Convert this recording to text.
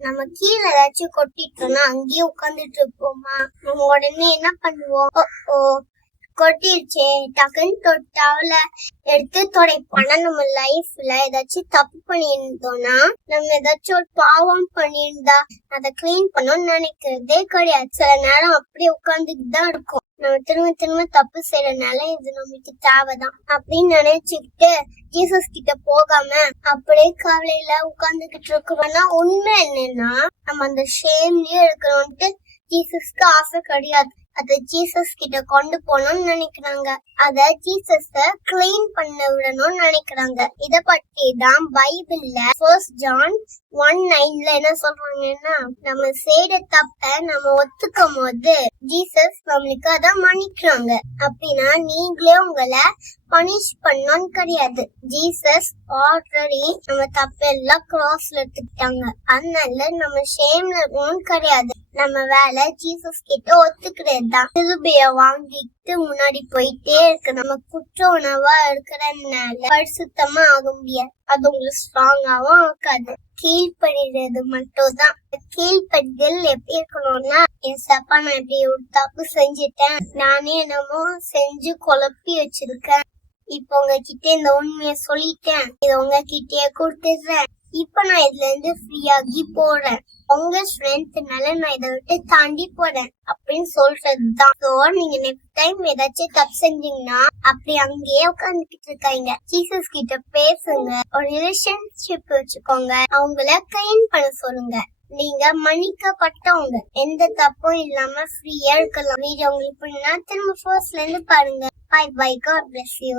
நம்ம கீழே ஏதாச்சும் கொட்டிட்டோம்னா அங்கேயே உட்காந்துட்டு இருப்போமா? நம்ம உடனே என்ன பண்ணுவோம்? கொட்டிருச்சே டக்குன்னு டவல எடுத்து துடைப்போம். ஆனா நம்ம லைஃப்ல ஏதாச்சும் தப்பு பண்ணியிருந்தோம்னா, நம்ம ஏதாச்சும் ஒரு பாவம் பண்ணியிருந்தா அதை கிளீன் பண்ணணும்னு நினைக்கிறதே கிடையாது. சில நேரம் அப்படியே உட்கார்ந்துட்டு தான் இருக்கும். நம்ம திரும்ப திரும்ப தப்பு செய்யறதுனால இது நம்மளுக்கு தேவைதான் அப்படின்னு நினைச்சுக்கிட்டு ஜீசஸ் கிட்ட போகாம அப்படியே கவலையில உட்கார்ந்துகிட்டு இருக்கிறோம்னா, உண்மை என்னன்னா நம்ம அந்த ஷேம்லயே இருக்கணும்ட்டு ஜீசஸ்க்கு ஆசை கிடையாது. அத ஜீசஸ் கிட்ட கொண்டு போகணும்னு நினைக்கிறாங்க. அத ஜீசஸ கிளீன் பண்ண விடணும்னு நினைக்கிறாங்க. இத பத்தி தான் பைபிள்ல 1 John 1:9 என்ன சொல்றாங்கன்னா, நம்ம செய்யற தப்ப நம்ம ஒத்துக்கும் போது ஜீசஸ் நம்மளுக்கு அத மன்னிக்கிறாங்க. அப்படின்னா நீங்களே உங்களை பனிஷ் பண்ணணும்னு கிடையாது. ஜீசஸ் ஆல்ரெடி நம்ம தப்பெல்லாம் கிராஸ்ல எடுத்துக்கிட்டாங்க. அதனால நம்ம ஷேம்ல இருக்கணும்னு கிடையாது. நம்ம வேலை ஜீசஸ் கிட்ட ஒத்துக்கிறது தான். கிருபைய வாங்கிட்டு முன்னாடி போயிட்டே இருக்கு. நம்ம குற்ற உணவா இருக்கிறதுனால பரிசுத்தமா ஆக முடியாது. அது உங்களுக்கு ஸ்ட்ராங்காவும் ஆக்காது. கீழ்படுறது மட்டும் தான். கீழ்படுதல் எப்படி இருக்கணும்னா, என் சப்பா நான் இப்படி ஒரு தப்பு செஞ்சுட்டேன், நானே என்னமோ செஞ்சு குழப்பி வச்சிருக்கேன், இப்ப உங்ககிட்ட இந்த உண்மைய சொல்லிட்டேன், இத உங்ககிட்டயே கொடுத்துடுறேன், இப்ப நான் இதுல இருந்து ஃப்ரீயாகி போறேன், உங்க ஸ்ட்ரென்த்னால நான் இதை விட்டு தாண்டி போறேன் அப்படின்னு சொல்றதுதான். சோ நீங்க நெக்ஸ்ட் டைம் ஏதாச்சும் தப்பு செஞ்சீங்கன்னா அப்படி அங்கேயே உட்காந்துக்கிட்டு இருக்காங்க. ஜீசஸ் கிட்ட பேசுங்க, ஒரு ரிலேஷன்ஷிப் வச்சுக்கோங்க, அவங்கள கிளீன் பண்ண சொல்லுங்க. நீங்க மன்னிக்கப்பட்டவங்க, எந்த தப்பும் இல்லாம ஃப்ரீயா இருக்கலாம். வீடியோ உங்களுக்கு பிடினா திரும்ப ஃபர்ஸ்ட்ல இருந்து பாருங்க. Bye bye, God bless you.